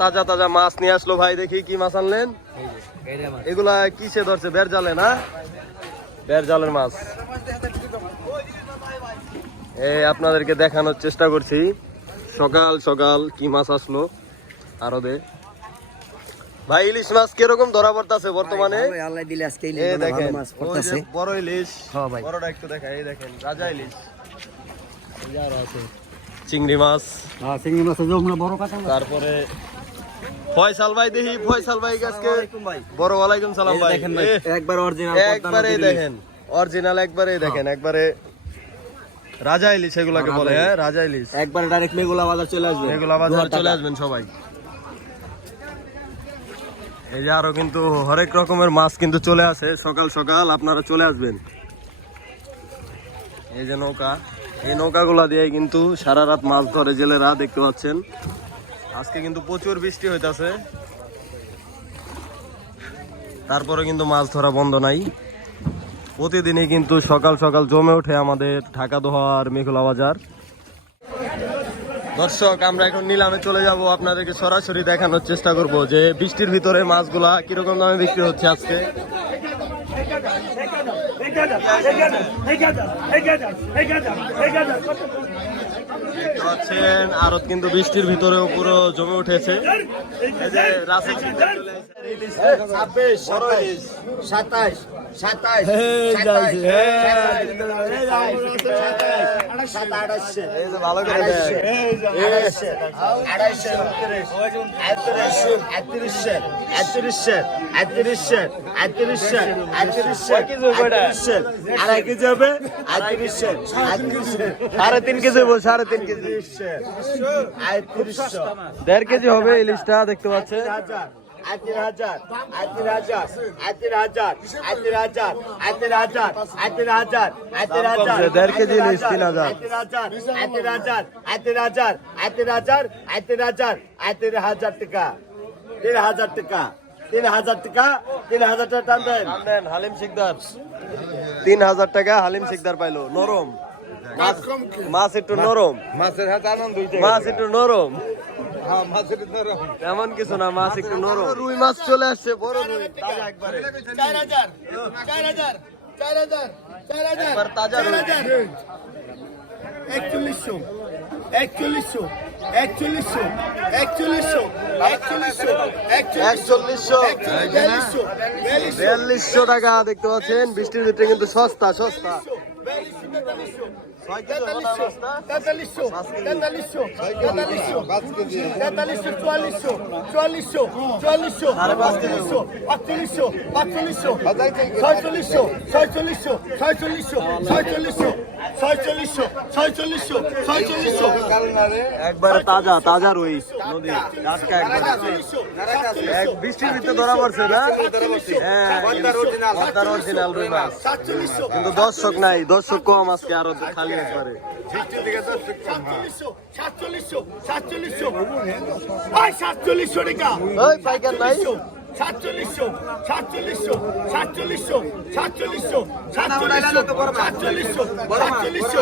তাজা তাজা মাছ নিয়ে আসলো ভাই দেখি কি মাছ আনলেন এগুলা কিসে ধরছে বের জালে না বের জালের মাছ এই আপনাদেরকে দেখানোর চেষ্টা করছি সকাল সকাল কি মাছ আসলো? আরও দে। ভাই ইলিশ মাছ কীরকম ধরা পড়তাছে বর্তমানে? আল্লাহ দিলে আজকে দেখেন মাছ পড়তেছে। বড় ইলিশ হ্যাঁ ভাই। বড়টা একটু দেখা এই দেখেন রাজা ইলিশ। এই যে আরও আছে। চিংড়ি মাছ। হ্যাঁ চিংড়ি মাছ যমুনা বড় কাটা তারপরে ফয়সাল ভাই দেখি ফয়সাল ভাই আজকে ভাই। বড় ওয়ালাইকুম সালাম ভাই। দেখেন একবার অরিজিনাল একবারে দেখেন অরিজিনাল একবারে দেখেন একবারে রাজা ইলিশ এগুলাকে বলে হ্যাঁ রাজা ইলিশ। একবার ডাইরেক্ট মেগুলা বাজার চলে আসবে। এগুলা বাজার চলে আসবেন সবাই। এই যে আরও কিন্তু হরেক রকমের মাছ কিন্তু চলে আসে সকাল সকাল আপনারা চলে আসবেন। এই যে নৌকা এই নৌকাগুলা দিয়ে কিন্তু সারা রাত মাছ ধরে জেলেরা দেখতে পাচ্ছেন। আজকে কিন্তু প্রচুর বৃষ্টি হইতাছে। তারপরে কিন্তু মাছ ধরা বন্ধ নাই। প্রতিদিনই কিন্তু সকাল সকাল জমে ওঠে আমাদের ঢাকা দোহার মেঘলা বাজার দর্শক, আমরা এখন নিলামে চলে যাব। আপনাদেরকে সরাসরি দেখানোর চেষ্টা করব যে বৃষ্টির ভিতরে মাছগুলা কীরকম দামে বিক্রি হচ্ছে আজকে। পাচ্ছেন কিন্তু বৃষ্টির ভিতরে পুরো জমে উঠেছে সাতাইশ সাতাইশ সাড়ে তিন কেজি সাড়ে তিন কেজি দেড় কেজি হবে ইলিশটা দেখতে পাচ্ছেন হাজার হাজার হাজার হাজার হাজার হাজার হাজার আটের হাজার কমছে, দেড় কেজি ইলিশ, তিন হাজার। হাজার হাজার হাজার হাজার হাজার টাকা তিন হাজার টাকা তিন হাজার টাকা তিন হাজার টাকা টান দেন হালিম তিন হাজার টাকা হালিম শিকদার পাইলো নরম মাছ একটু নরম। মাছের হাতে আনন্দ মাছ একটু নরম। হ্যাঁ, এমন কিছু না মাছ একটু নরম। রুই মাছ চলে আসছে বড় রুই। একবার। তাজা রুই। টাকা দেখতে পাচ্ছেন। বৃষ্টির ভিতরে কিন্তু সস্তা সস্তা। তেতাল্লিশশো তেতাল্লিশশো তেতাল্লিশশো তেতাল্লিশশো চুয়াল্লিশশো চুয়াল্লিশশো চুয়াল্লিশশো সাড়ে আটচল্লিশশো আটচল্লিশশো ছয়চল্লিশশো ছয়চল্লিশশো ছয়চল্লিশশো ছয়চল্লিশশো ছয়চল্লিশশো ছয়চল্লিশশো ছয়চল্লিশশো। একবারে তাজা তাজা রুই নদী টাটকা এক বৃষ্টির ভিতরে ধরা পড়ছে না? হ্যাঁ অরিজিনাল রুই মাছ কিন্তু দর্শক নাই দর্শক কম আজকে আরও খালি একবারে সাতচল্লিশশো টাকা পাইকার নাই সাতচল্লিশশো সাতচল্লিশশো সাতচল্লিশশো সাতচল্লিশশো সাতচল্লিশশো সাতচল্লিশশো সাতচল্লিশশো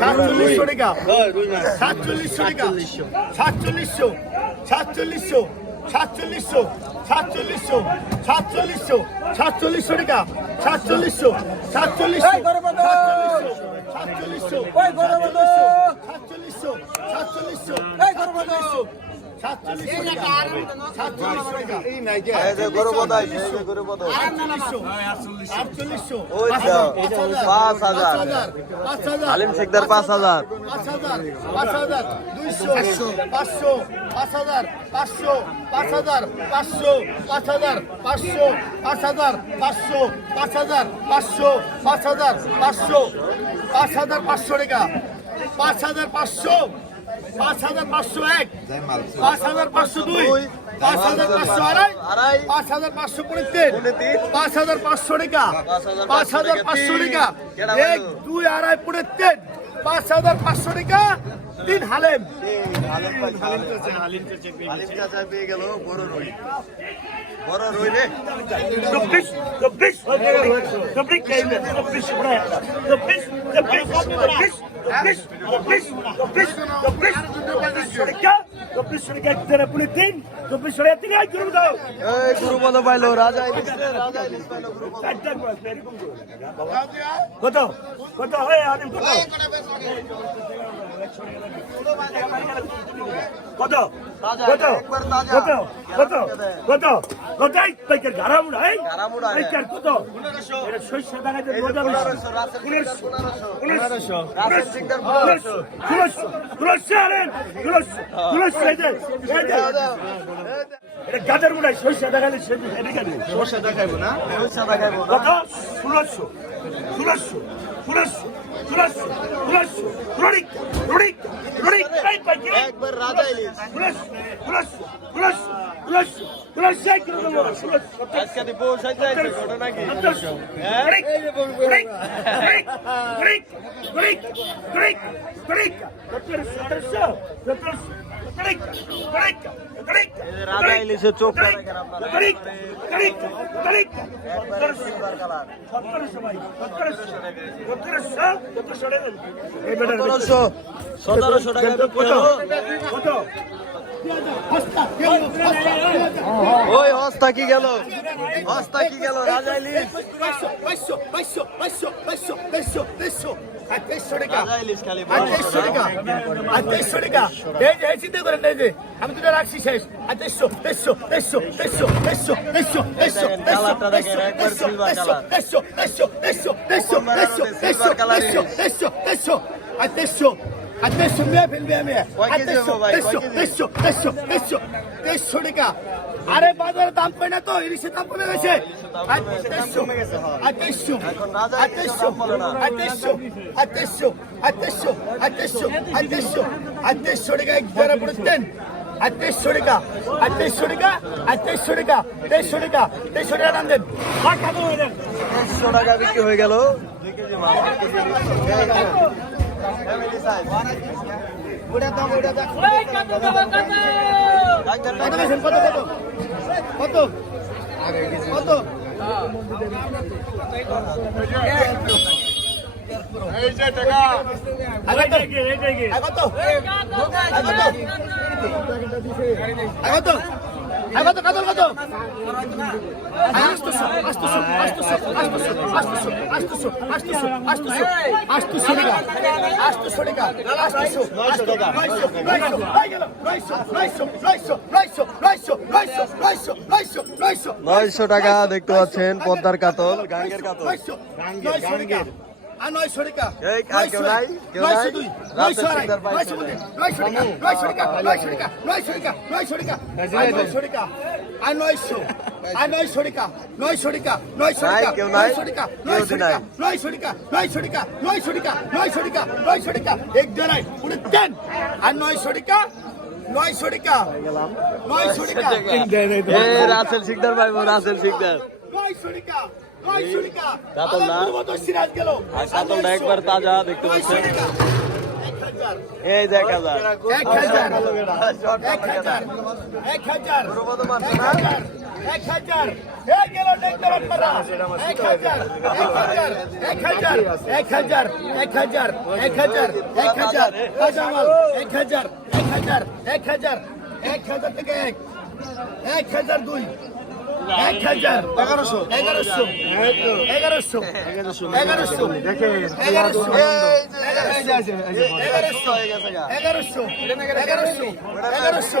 সাতচল্লিশশো টাকা সাতচল্লিশশো টাকা সাতচল্লিশশো সাতচল্লিশশো সাতচল্লিশশো সাতচল্লিশশো সাতচল্লিশশো সাতচল্লিশশো টাকা সাতচল্লিশশো সাতচল্লিশশো সাতচল্লিশশো সাতচল্লিশশো সাতচল্লিশশো সাতচল্লিশশো হালিম শেখদার পাঁচ হাজার, পাঁচশো, পাঁচ হাজার, পাঁচশো, পাঁচ হাজার, পাঁচশো, পাঁচ হাজার, পাঁচশো, পাঁচ হাজার, পাঁচশো, পাঁচ হাজার, পাঁচশো, পাঁচ হাজার, পাঁচশো, পাঁচ হাজার, পাঁচশো টাকা পাঁচ হাজার, পাঁচশো পাঁচ হাজার পাঁচশো এক। পাঁচ হাজার পাঁচশো দুই। পাঁচ হাজার পাঁচশো আড়াই। পাঁচ হাজার পাঁচশো তিন পাঁচ হাজার পাঁচশো টাকা। পাঁচ হাজার পাঁচশো টাকা। এক দুই আড়াই তিন পাঁচ হাজার পাঁচশো টাকা। তিন হালেম আলিম চাচা পেয়ে গেল বড় রই বড় রই রে চব্বিশ চব্বিশ চব্বিশ চব্বিশ চব্বিশ চব্বিশ চব্বিশ চব্বিশ চব্বিশ চব্বিশ চব্বিশ কত কত হয় কত কত? কত কত কত কত কত পাইকার গাড়া মুড়াই পাইকার দেখালে সে শস্য দেখাইবো না? শস্য দেখাইবো কত ষোলোশো ষোলোশো ষোলোশো Burası, burası, rurik, rurik, rurik, rurik, Ekber Radayliyiz. Burası, burası, burası, burası, burası, burası, burası, burası. Askeri bu şajdaydı, korona ki. Rurik, rurik, rurik, rurik, rurik, rurik, rurik. Yaparız, yaparız, yaparız. রাজা ইলিশে চোখ সতেরোশো টাকা কত? ওই হস্তা কি গেল? হস্তা কি গেল রাজা ইলিশ? আমি দুটো রাখছি শেষ। আর তেইশশো তেইশশো তেইশশো তেইশশো তেইশশো তেইশশো তেইশশো দেখেন, কালারটা দেখেন, একবার silver কালার। তেইশশো তেইশশো তেইশশো তেইশশো কোন তেইশশো তেইশশো তেইশশো? তেইশশো তেইশশো তেইশশো তেইশশো মেয়ে ফেলবে আমি তেইশশো তেইশশো? তেইশশো তেইশশো তেইশশো তেইশশো টাকা। আরে বাজারে দাম পাই না তো ইলিশের দাম কমে গেছে। তেইশশো তেইশশো তেইশশো তেইশশো তেইশশো আর তেইশশো আর তেইশশো আর তেইশশো আর তেইশশো টাকা এক জোড়া পড়েছেন আর তেইশশো টাকা আর তেইশশো টাকা আর তেইশশো টাকা তেইশশো টাকা তেইশশো টাকা দাম দেন। দেড়শো টাকা বিক্রি হয়ে গেল। কত কত কত কত কত কত কত কত টাকা নয়শো টাকা হয়ে দেখতে পাচ্ছেন পদ্মার কাতল গাঙ্গের কাতল রাসেল শিকদার ভাই রাসেল শিকদার নয় শরিকা কাতলটা আর কাতলটা একবার তাজা দেখতে পাচ্ছেন এই যে এক হাজার এক হাজার এক হাজার থেকে এক এক হাজার দুই এক হাজার এগারোশো এগারোশো এগারোশো এগারোশো এগারোশো এগারোশো এগারোশো এগারোশো এগারোশো এগারোশো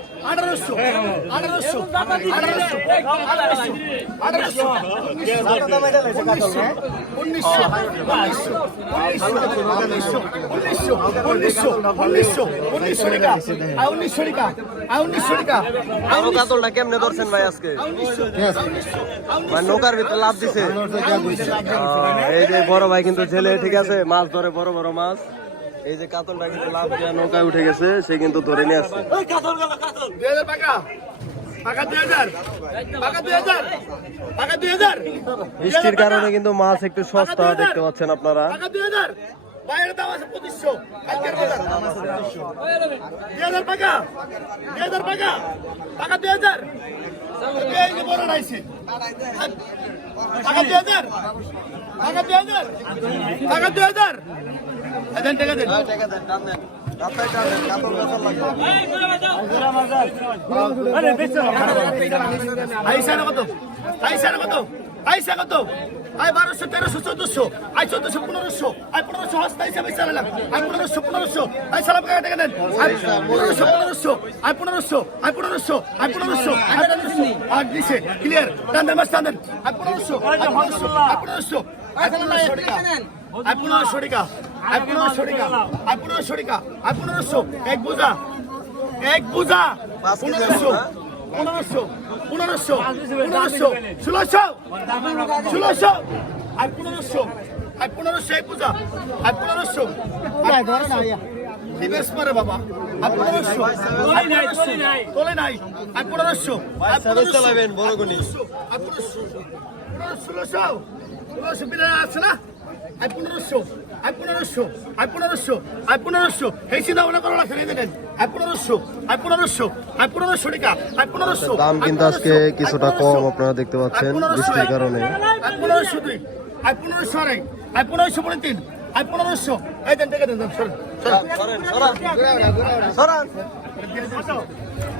আঠারোশো কেমনে ধরছেন ভাই আজকে নৌকার ভিতরে লাভ দিছে এই যে বড় ভাই কিন্তু ছেলে ঠিক আছে মাছ ধরে বড় বড় মাছ এই যে কাতলটা কিন্তু লাভ দিয়ে নৌকায় উঠে গেছে সে কিন্তু ধরে নিয়ে আসছে। বৃষ্টির কারণে কিন্তু মাছ একটু সস্তা দেখতে পাচ্ছেন আপনারা। হাজার। দাম আছে পঁচিশশো। আজকের বাজার। দুই হাজার টাকা দুই হাজার টাকা টাকা দুই হাজার। এই যে বড় রাইছে। টাকা দুই হাজার। টাকা দুই হাজার। টাকা দুই হাজার। হ্যাঁ, দেন টাকা দেন। টাকা দেন দাম দেন। আয় বারোশো তেরোশো চোদ্দশো আয় চোদ্দশো পনেরোশো আয় পনেরোশো হস্তায় হিসাবে চালালাম আয় পনেরোশো পনেরোশো আয় সালাম কাকা টাকা দেন। পনেরোশো পনেরোশো। আয় পনেরোশো আয় পনেরোশো আয় পনেরোশো আয় পনেরোশো। আর দিছে ক্লিয়ার টান দেন মাস টান দেন। আয় পনেরোশো আই পনেরোশো টাকা আই পনেরোশো টাকা আই পনেরোশো এক বোঝা এক বোঝা পনেরোশো পনেরোশো পনেরোশো পনেরোশো ষোলোশো ষোলোশো আর পনেরোশো আর পনেরোশো এক পূজা আর পনেরোশো দিবেশ পারে বাবা আর পনেরোশো আর তোলে নাই আর পনেরোশো আর পনেরোশো বড় গনি আর পনেরোশো ষোলোশো ষোলোশো বিরিয়ানি আছে না আর পনেরোশো আর পনেরোশো আর পনেরোশো আর পনেরোশো। এই চিন্তা ভাবনা করা লাগছে দেন আর পনেরোশো আর পনেরোশো আর পনেরোশো টাকা আর পনেরোশো দাম কিন্তু আজকে কিছুটা কম আপনারা দেখতে পাচ্ছেন বৃষ্টির কারণে। আর পনেরোশো দুই আর পনেরোশো আড়াই আর পনেরোশো পনেরো তিন আর পনেরোশো। এই দেন টাকা দেন দেন, সরেন, সরেন।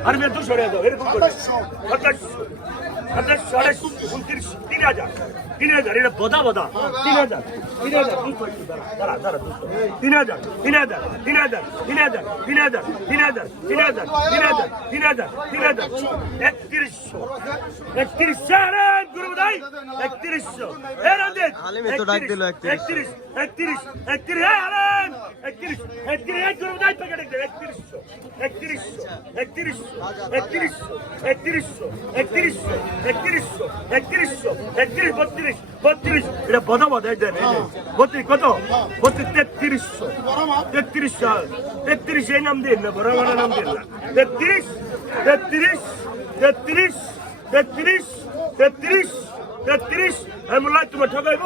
আর মেয়ে দুশো টাকা দাও এরকম করে। সাতাশশো সাতাশশো আড়াইশো উনত্রিশ তিন হাজার তিন হাজার এটা বদা বদা তিন হাজার তিন হাজার দুশো একটু দাঁড়া, দাঁড়া দাঁড়া দুশো তিন হাজার তিন হাজার তিন হাজার তিন হাজার তিন হাজার তিন হাজার তিন হাজার তিন হাজার তিন হাজার তিন হাজার একত্রিশশো একত্রিশশো আরে গুরুদাই একত্রিশশো একত্রিশশো একত্রিশশো একত্রিশশো একত্রিশশো একত্রিশশো একত্রিশ বত্রিশ বত্রিশ এটা বদা বদাই দেন বত্রিশ কত? হ্যাঁ। বত্রিশ তেত্রিশশো। তেত্রিশশো তেত্রিশ এই নাম দিন না বড় বড় নাম দিন না তেত্রিশ তেত্রিশ তেত্রিশ তেত্রিশ তেত্রিশ তেত্রিশ আমি বললাম তোমার ঠকাইব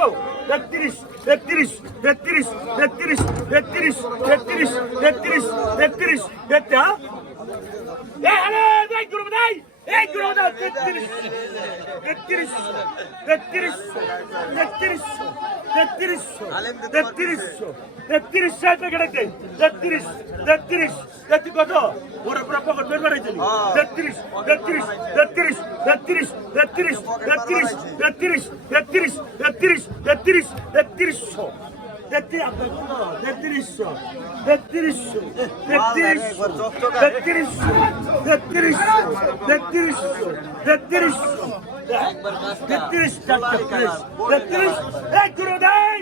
তেত্রিশ তেত্রিশ তেত্রিশ তেত্রিশ তেত্রিশ তেত্রিশ তেত্রিশ তেত্রিশ তেত্রিশ আরে এই দুরোদা 33 33 33 33 33 33 33 সাথে গড়তে 33 33 গতি কত পুরো পুরো পকেট বের করে দিলি 33 33 33 33 33 33 33 33 33 33 33 তেত্রিশশো তেত্রিশশো তেত্রিশশো তেত্রিশশো তেত্রিশশো তেত্রিশশো তেত্রিশশো তেত্রিশ তেত্রিশ তেত্রিশ এক গুরু দেয়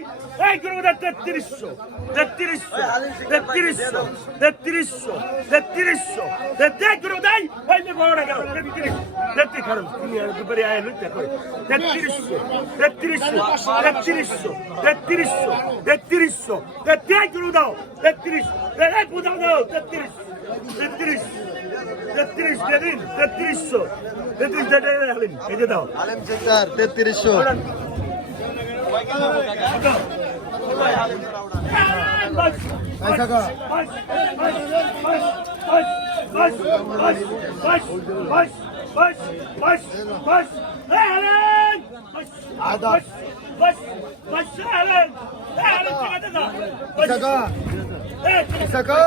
এই গুরু দেয় তেত্রিশশো তেত্রিশশো তেত্রিশশো তেত্রিশশো তেত্রিশশো। তেত্রিশ গুরু দেয় ওই যে বড় গেল তেত্রিশ তেত্রিশ কারণ তুমি দুপুরে আয় লুটতে করে তেত্রিশশো তেত্রিশশো তেত্রিশশো তেত্রিশশো তেত্রিশশো। তেত্রিশ গুরু দাও, তেত্রিশ এক বুঝাও দাও, তেত্রিশ তেত্রিশ। তেত্রিশ দিন তেত্রিশশো। তেত্রিশ হলেন এই যে দাও। আলেম সেক্টর তেত্রিশশো। টাকা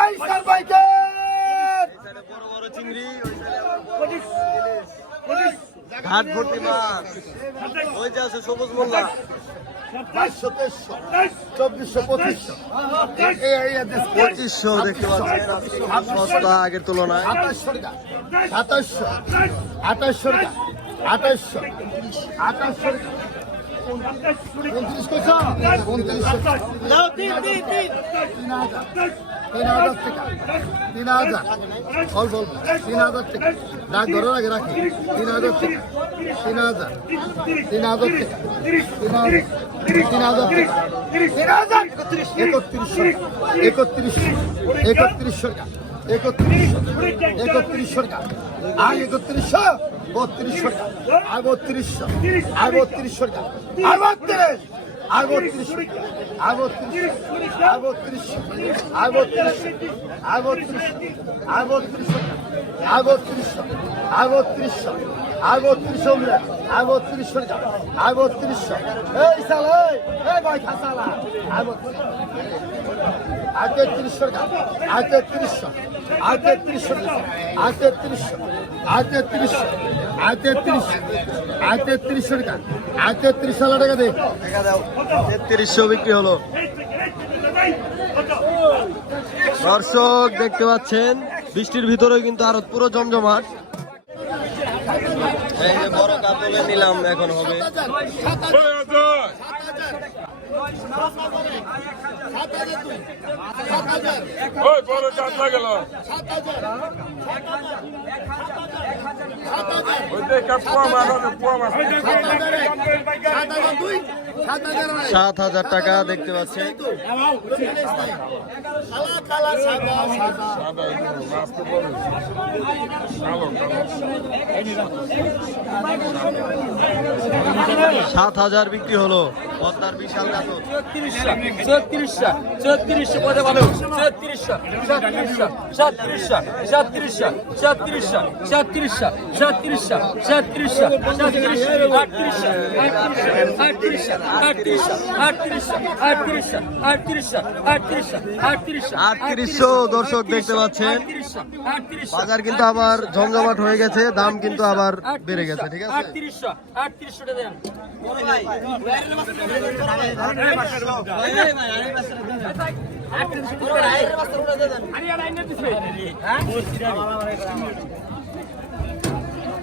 আই স্যার বাইকার বড় বড় চিংড়ি ঘাট ভর্তি মাছ। ওই যে আছে সবুজ মোল্লা। পঁচিশশো। দেখতে পাচ্ছেন। সস্তা আগের তুলনায়। আঠাশশো আঠাশশো টাকা। আঠাশশো আঠাশশো উনত্রিশ কইছো উনত্রিশ তিন হাজার টাকা তিন হাজার অল্প অল্প তিন হাজার টাকা ডাক ধরে রাখে রাখি তিন হাজার টাকা তিন হাজার তিন হাজার টাকা তিন হাজার তিন হাজার টাকা একত্রিশশো একত্রিশশো একত্রিশশো টাকা একত্রিশশো একত্রিশশো টাকা আর একত্রিশশো বত্রিশশো টাকা আর বত্রিশশো আর বত্রিশশো টাকা আর বত্রিশ আর বত্রিশশো আর বত্রিশশো আর বত্রিশশো আর বত্রিশশো আর বত্রিশশো আর বত্রিশশো আর বত্রিশশো আর বত্রিশশো আর বত্রিশশো আর বত্রিশশো টাকা আর বত্রিশশো এই সাল এই ভাই খাসালা আর বত্রিশশো আর টাকা। আর তেত্রিশশো আর তেত্রিশশো আর তেত্রিশশো আর তেত্রিশশো আর তেত্রিশশো আর তেত্রিশশো টাকা। আর তেত্রিশ হাজার টাকা দে। তেত্রিশশো বিক্রি হলো। দর্শক দেখতে পাচ্ছেন বৃষ্টির ভিতরেও কিন্তু আরও পুরো জমজমাট। এই যে বড় কাতলে নিলাম এখন হবে। ওই বড় চাঁদা গেল ওই দেখে সাত হাজার টাকা দেখতে পাচ্ছি। সাত হাজার বিক্রি হলো পদ্মার বিশাল গাছ চৌত্রিশশো চৌত্রিশশো পদে ভালো। চৌত্রিশশো সাতত্রিশশো সাতত্রিশশো ছত্রিশশো ছত্রিশশো ছত্রিশশো ছত্রিশশো আটত্রিশশো আটত্রিশশো আটত্রিশশো আটত্রিশশো আটত্রিশশো আটত্রিশশো আটত্রিশশো আটত্রিশশো দর্শক দেখতে পাচ্ছেন আটত্রিশশো আটত্রিশশো বাজার কিন্তু আবার জমজমাট হয়ে গেছে দাম কিন্তু আবার বেড়ে গেছে ঠিক আছে আটত্রিশশো আটত্রিশশো দেন আটত্রিশশো টাকা সস্তা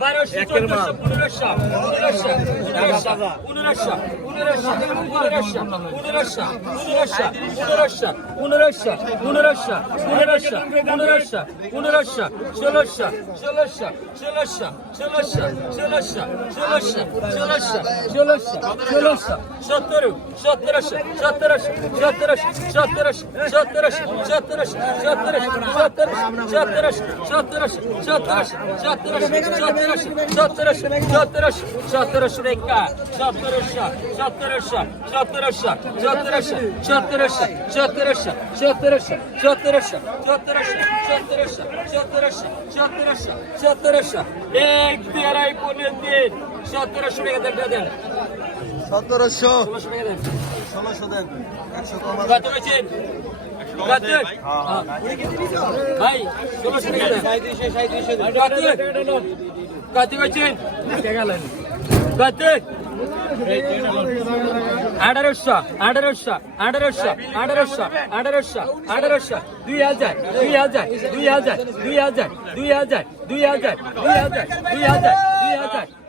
বারোশো চোদ্দশো পনেরোশো পনেরোশো পনেরোশো পনেরোশো পনেরোশো পনেরোশো পনেরোশো পনেরোশো পনেরোশো পনেরোশো পনেরোশো পনেরোশো ষোলোশো ষোলোশো ষোলোশো ষোলোশো ষোলোশো ষোলোশো ষোলোশো ষোলোশো ষোলোশো সতেরো সতেরোশো সতেরোশো সতেরোশো সতেরোশো সতেরোশো সতেরোশো সতেরোশো সতেরোশো সতেরোশো সতেরোশো সতেরোশো সতেরোশো সতেরোশো সতেরোশো রেখা সতেরোশো সতেরোশো সতেরোশো সতেরোশো সতেরোশো সতেরোশো সতেরোশো সতেরোশো সতেরোশো সতেরোশো সতেরোশো সতেরোশো সতেরোশো এক দুই আড়াই পনেরো তিন সতেরোশো টাকা দেন দেন সতেরোশো ষোলোশো টাকা দেন ষোলোশো দেন একশো কম আছে। কত বেচেন কত ভাই ষোলোশো টাকা দেন কত কত বেচেন কত আঠারোশো আঠারোশো আঠারোশো আঠারোশো আঠারোশো আঠারোশো। দুই হাজার দুই হাজার দুই হাজার দুই হাজার দুই হাজার দুই হাজার দুই হাজার দুই হাজার দুই হাজার দুই হাজার।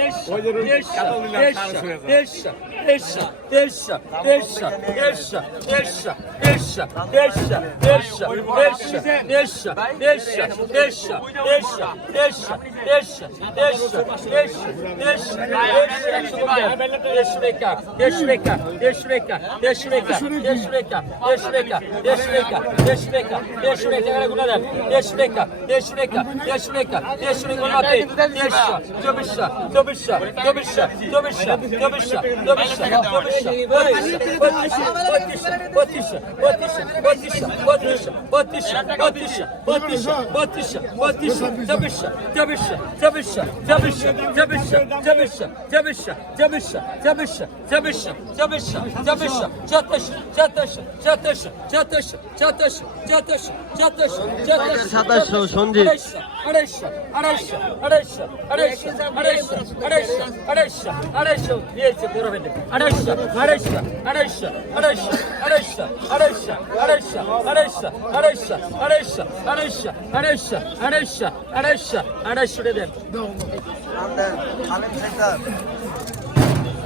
Beş, beş, beş, beş, চব্বিশশো চব্বিশশো চব্বিশশো চব্বিশশো সাতাশশো সঞ্জীব আড়াইশো আড়াইশো আড়াইশো আড়াইশো আড়াইশো আড়াইশো আড়াইশো আড়াইশো দিয়েছে পুরো বেঁধে আড়াইশো আড়াইশো আড়াইশো আড়াইশো আড়াইশো আড়াইশো আড়াইশো আড়াইশো আড়াইশো আড়াইশো আড়াইশো আড়াইশো আড়াইশো আড়াইশো আড়াইশো দেন আলেম সেন্টার